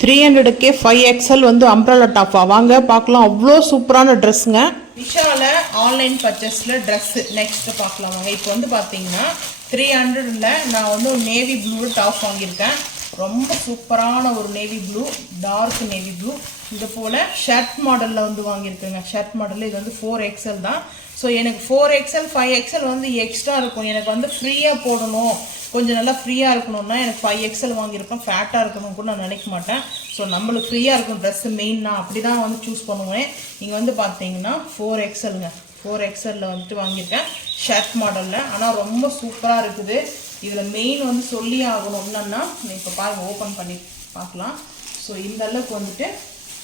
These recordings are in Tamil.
300க்கே 5XL வந்து அம்ப்ரெல்லா டாப்பா வாங்க பார்க்கலாம். அவ்வளோ சூப்பரான ட்ரெஸ்ஸுங்க. விஷால ஆன்லைன் பர்ச்சேஸில் ட்ரெஸ்ஸு நெக்ஸ்ட்டு பார்க்கலாம் வாங்க. இப்போ வந்து பார்த்தீங்கன்னா 300ல் நான் வந்து ஒரு நேவி ப்ளூ டாப் வாங்கியிருக்கேன். ரொம்ப சூப்பரான ஒரு navy blue, dark navy blue. இது போல் ஷர்ட் மாடலில் வந்து வாங்கியிருக்கேங்க. ஷர்ட் மாடலில் இது வந்து 4XL தான். ஸோ எனக்கு 4XL 5XL வந்து எக்ஸ்ட்ரா இருக்கும். எனக்கு வந்து ஃப்ரீயாக போடணும், கொஞ்சம் நல்லா ஃப்ரீயாக இருக்கணும்னா எனக்கு 5XL வாங்கியிருப்பேன். ஃபேட்டாக இருக்கணும் கூட நான் நினைக்க மாட்டேன். ஸோ நம்மளுக்கு ஃப்ரீயாக இருக்கும் ட்ரெஸ்ஸு மெயின், நான் அப்படி தான் வந்து சூஸ் பண்ணுவேன். நீங்கள் வந்து பார்த்தீங்கன்னா 4XLங்க, 4XLல வந்துட்டு வாங்கியிருக்கேன் ஷர்ட் மாடலில். ஆனால் ரொம்ப சூப்பராக இருக்குது. இதில் மெயின் வந்து சொல்லி ஆகணும் என்னன்னா, இப்போ பாருங்கள், ஓப்பன் பண்ணி பார்க்கலாம். ஸோ இந்த அளவுக்கு வந்துட்டு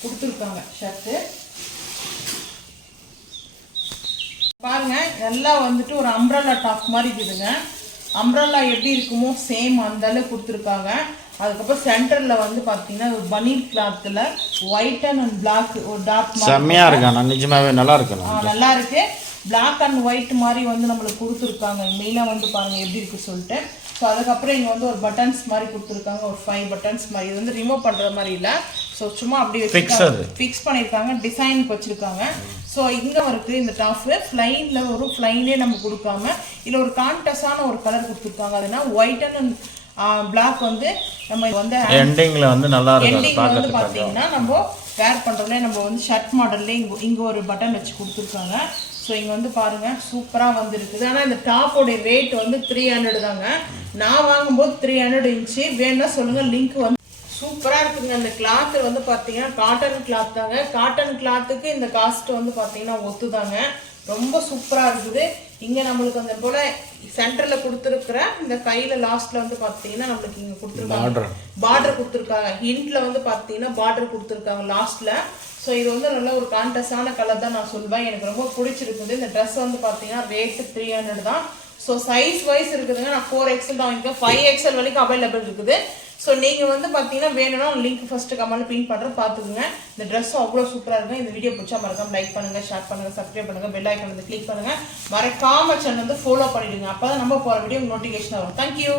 கொடுத்துருக்காங்க ஷர்ட்டு. பாருங்க, நல்லா வந்துட்டு ஒரு அம்ப்ரெல்லா டாப் மாதிரி இருக்குதுங்க. அம்ப்ரெல்லா எப்படி இருக்குமோ சேம் அந்த அளவுக்கு கொடுத்துருக்காங்க. அதுக்கப்புறம் சென்டர்ல வந்து பாத்தீங்கன்னா ஒரு பனீர் கிளாத்ல ஒயிட் அண்ட் பிளாக் ஒரு டாட் செம்மையா இருக்கு. நிஜமாவே நல்லா இருக்கு. நல்லா இருக்கு. பிளாக் அண்ட் ஒயிட் மாதிரி வந்து நம்மளுக்கு கொடுத்துருக்காங்க. மெயினா வந்து பாருங்க எப்படி இருக்கு சொல்லிட்டு. ஸோ அதுக்கப்புறம் இங்கே வந்து ஒரு பட்டன்ஸ் மாதிரி கொடுத்துருக்காங்க, ஒரு 5 பட்டன்ஸ் மாதிரி. இது வந்து ரிமூவ் பண்ணுற மாதிரி இல்லை. ஸோ சும்மா அப்படி ஃபிக்ஸ் பண்ணியிருக்காங்க, டிசைனுக்கு வச்சுருக்காங்க. ஸோ இங்கே இருக்குது இந்த டாப்பு ஃப்ளைனில் ஒரு ஃப்ளைனே நம்ம கொடுக்காம இதில் ஒரு கான்டஸ்டான ஒரு கலர் கொடுத்துருக்காங்க. அதுனா ஒயிட் அண்ட் பிளாக் வந்து நம்ம வந்து எண்டிங்கில் வந்து நல்லா இருக்கும். எண்டிங்கில் வந்து பார்த்தீங்கன்னா நம்ம வேர் பண்ணுறதுல நம்ம வந்து ஷர்ட் மாடல்லே இங்கே ஒரு பட்டன் வச்சு கொடுத்துருக்காங்க. ஸோ இங்கே வந்து பாருங்கள் சூப்பராக வந்து இருக்குது. ஆனால் இந்த டாப்போடைய ரேட் வந்து 300 தாங்க. நான் வாங்கும்போது 300 இருந்துச்சு. வேணும்னா சொல்லுங்கள், லிங்க் வந்து சூப்பராக இருக்குதுங்க. அந்த கிளாத்து வந்து பார்த்தீங்கன்னா காட்டன் கிளாத் தாங்க. காட்டன் கிளாத்துக்கு இந்த காஸ்ட் வந்து பார்த்தீங்கன்னா ஒத்துதாங்க. ரொம்ப சூப்பராக இருக்குது. இங்கே நம்மளுக்கு அந்த போல் சென்டரில் கொடுத்துருக்குற இந்த கையில் லாஸ்ட்டில் வந்து பார்த்தீங்கன்னா நம்மளுக்கு இங்கே கொடுத்துருக்காங்க, பார்டர் கொடுத்துருக்காங்க. ஹிண்டில் வந்து பார்த்தீங்கன்னா பார்டர் கொடுத்துருக்காங்க லாஸ்ட்டில். ஸோ இது வந்து நல்ல ஒரு கான்டஸ்டான கலர் தான் நான் சொல்வேன். எனக்கு ரொம்ப பிடிச்சிருக்குது. இந்த ட்ரெஸ் வந்து பார்த்தீங்கன்னா ரேட்டு 300 தான். ஸோ சைஸ் வைஸ் இருக்குதுங்க. நான் 4XL தான் வாங்கிக்கிறேன். 5XL வரைக்கும் அவைலபிள் இருக்குது. ஸோ நீங்கள் வந்து பார்த்தீங்கன்னா வேணும்னா லிங்க் ஃபஸ்ட்டு கமெண்ட்ல பின் பண்ணுறேன், பார்த்துக்குங்க. இந்த ட்ரெஸ்ஸும் அவ்வளோ சூப்பராக இருக்கும். இந்த வீடியோ பிடிச்சா மறக்காம லைக் பண்ணுங்கள், ஷேர் பண்ணுங்கள், சப்ஸ்கிரைப் பண்ணுங்கள், பெல் ஐக்கன் வந்து கிளிக் பண்ணுங்கள். மறக்காம சேனல் வந்து ஃபாலோ பண்ணிவிடுங்க. அப்போ தான் நம்ம போகிற வீடியோ நோட்டிஃபிகேஷன் வரும். தேங்க்யூ.